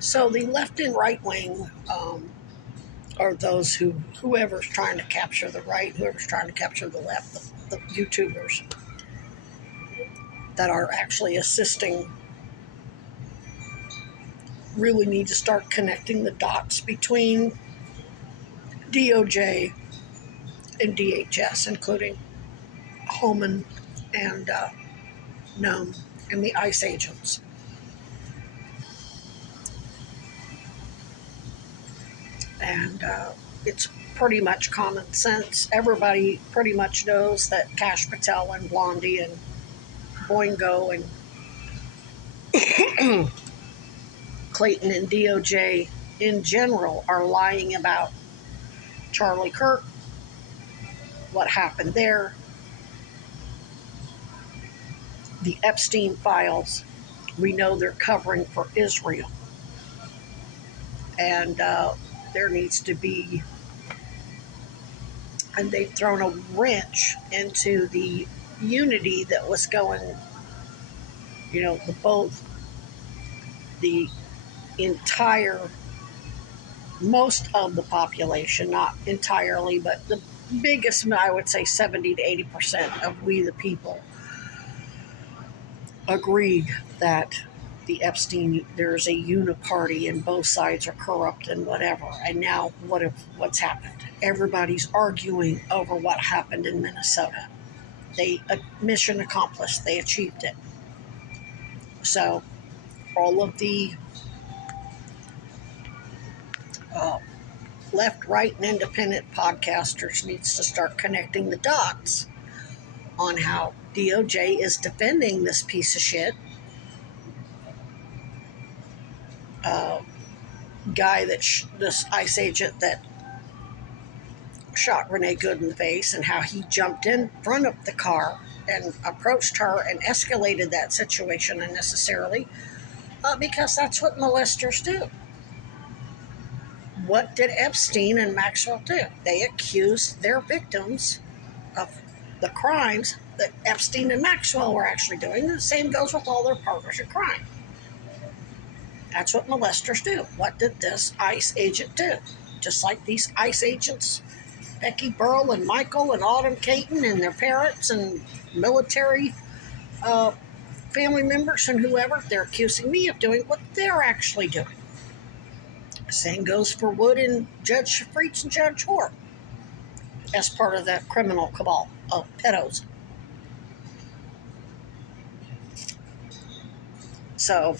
So the left and right wing are those whoever's trying to capture the right, whoever's trying to capture the left, the YouTubers that are actually assisting really need to start connecting the dots between DOJ and DHS, including Homan and Nome and the ICE agents. And it's pretty much common sense. Everybody pretty much knows that Cash Patel and Blondie and Boingo and Clayton and DOJ in general are lying about Charlie Kirk, what happened there, the Epstein files. We know they're covering for Israel. And there needs to be, and they've thrown a wrench into the unity that was going, both the entire, most of the population, not entirely, but the biggest, I would say 70 to 80% of we the people agreed that the Epstein, there's a uniparty and both sides are corrupt and whatever. And now what's happened? Everybody's arguing over what happened in Minnesota. Mission accomplished. They achieved it. So all of the left, right, and independent podcasters needs to start connecting the dots on how DOJ is defending this piece of shit guy this ICE agent that shot Renee Good in the face, and how he jumped in front of the car and approached her and escalated that situation unnecessarily because that's what molesters do. What did Epstein and Maxwell do? They accused their victims of the crimes that Epstein and Maxwell were actually doing. The same goes with all their partners in crime. That's what molesters do. What did this ICE agent do? Just like these ICE agents, Becky Burrell and Michael and Autumn Caton and their parents and military family members and whoever, they're accusing me of doing what they're actually doing. Same goes for Wood and Judge Freets and Judge Hoare as part of the criminal cabal of pedos. So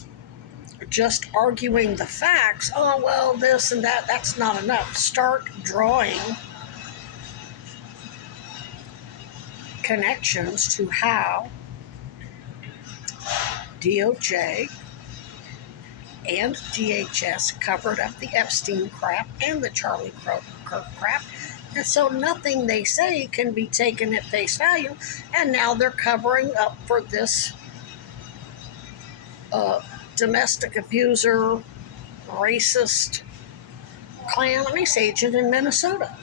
just arguing the facts, oh, well, this and that, that's not enough. Start drawing connections to how DOJ and DHS covered up the Epstein crap and the Charlie Kirk crap. And so nothing they say can be taken at face value. And now they're covering up for this domestic abuser, racist Klan ICE agent in Minnesota.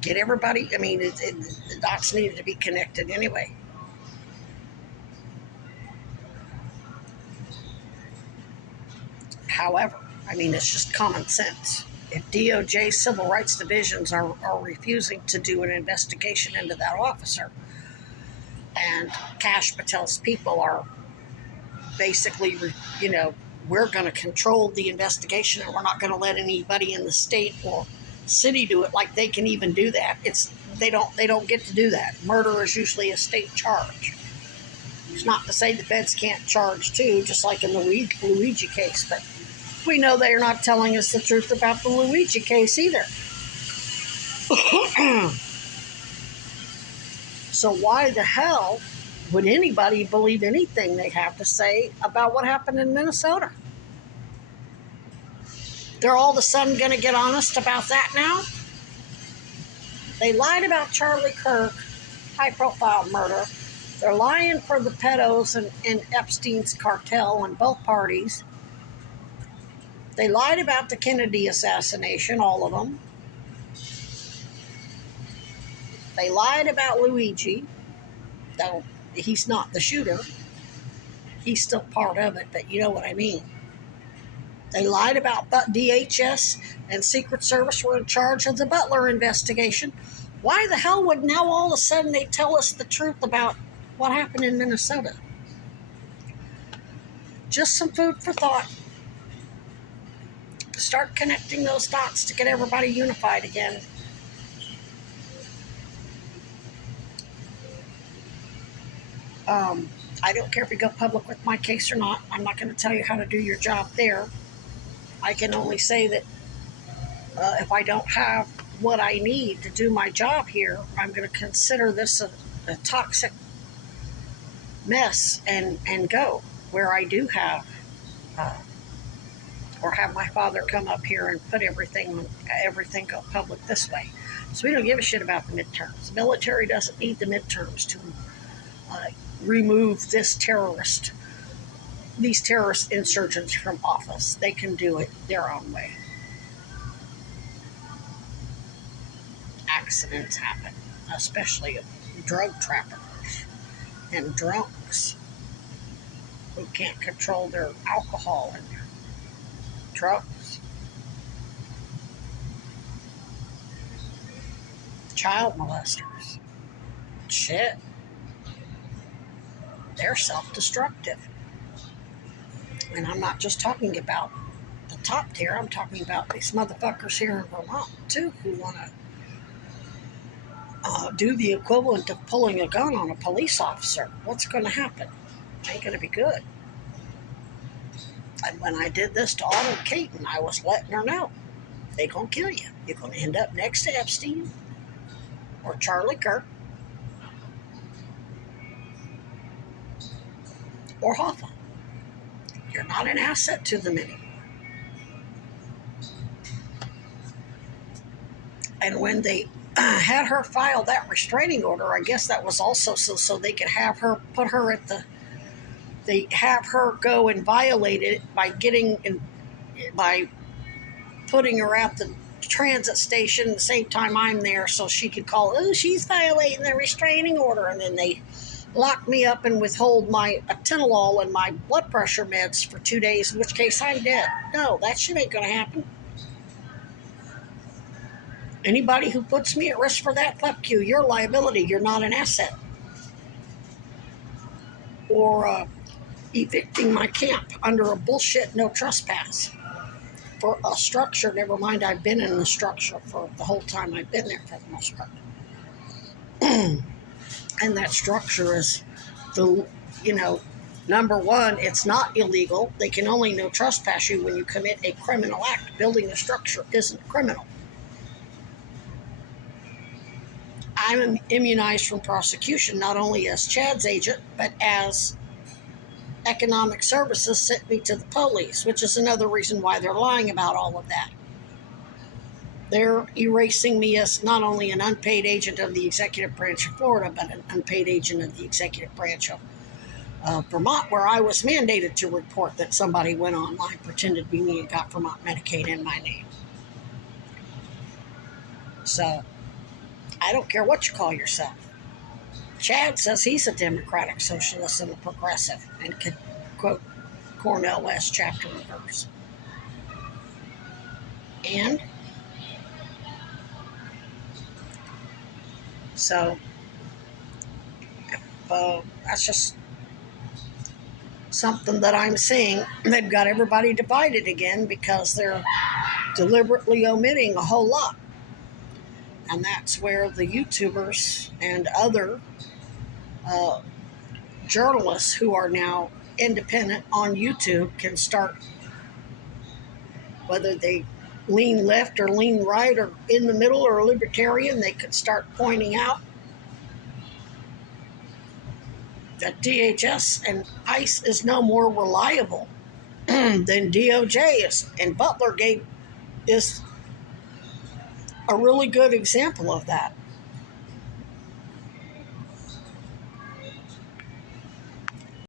Get everybody, the dots needed to be connected anyway. However, it's just common sense. If DOJ civil rights divisions are refusing to do an investigation into that officer, and Cash Patel's people are basically, we're going to control the investigation and we're not going to let anybody in the state or city do it, like they can even do that. They don't get to do that. Murder is usually a state charge. It's not to say the feds can't charge too, just like in the Luigi case, but we know they're not telling us the truth about the Luigi case either. So why the hell would anybody believe anything they have to say about what happened in Minnesota? They're all of a sudden going to get honest about that now? They lied about Charlie Kirk, high-profile murder. They're lying for the pedos and Epstein's cartel and both parties. They lied about the Kennedy assassination, all of them. They lied about Luigi, though he's not the shooter. He's still part of it, but you know what I mean. They lied about DHS and Secret Service were in charge of the Butler investigation. Why the hell would now all of a sudden they tell us the truth about what happened in Minnesota? Just some food for thought. Start connecting those dots to get everybody unified again. I don't care if you go public with my case or not. I'm not going to tell you how to do your job there. I can only say that if I don't have what I need to do my job here, I'm going to consider this a toxic mess and go where I do have or have my father come up here and put everything go public this way. So we don't give a shit about the midterms. The military doesn't need the midterms to remove these terrorist insurgents from office. They can do it their own way. Accidents happen, especially drug traffickers and drunks who can't control their alcohol and their drugs. Child molesters. Shit. They're self-destructive. And I'm not just talking about the top tier. I'm talking about these motherfuckers here in Vermont, too, who want to do the equivalent of pulling a gun on a police officer. What's going to happen? Ain't going to be good. And when I did this to Autumn Caton, I was letting her know, they going to kill you. You're going to end up next to Epstein or Charlie Kirk or Hoffa. You're not an asset to them anymore. And when they had her file that restraining order, I guess that was also so they could have her put her at they have her go and violate it by putting her at the transit station at the same time I'm there, so she could call, oh, she's violating the restraining order, and then they lock me up and withhold my atenolol and my blood pressure meds for 2 days, in which case I'm dead. No, that shit ain't gonna happen. Anybody who puts me at risk for that, fuck you. You're a liability. You're not an asset. Or evicting my camp under a bullshit no trespass for a structure. Never mind, I've been in the structure for the whole time I've been there for the most part. And that structure is number one, it's not illegal. They can only no trespass you when you commit a criminal act. Building a structure isn't criminal. I'm immunized from prosecution, not only as Chad's agent, but as economic services sent me to the police, which is another reason why they're lying about all of that. They're erasing me as not only an unpaid agent of the executive branch of Florida, but an unpaid agent of the executive branch of Vermont, where I was mandated to report that somebody went online, pretended to be me, and got Vermont Medicaid in my name. So, I don't care what you call yourself. Chad says he's a democratic socialist and a progressive, and could quote Cornell West chapter and verse. And so that's just something that I'm seeing. They've got everybody divided again because they're deliberately omitting a whole lot. And that's where the YouTubers and other journalists who are now independent on YouTube can start, whether they lean left or lean right or in the middle or libertarian, they could start pointing out that DHS and ICE is no more reliable than DOJ is. And Butler is a really good example of that.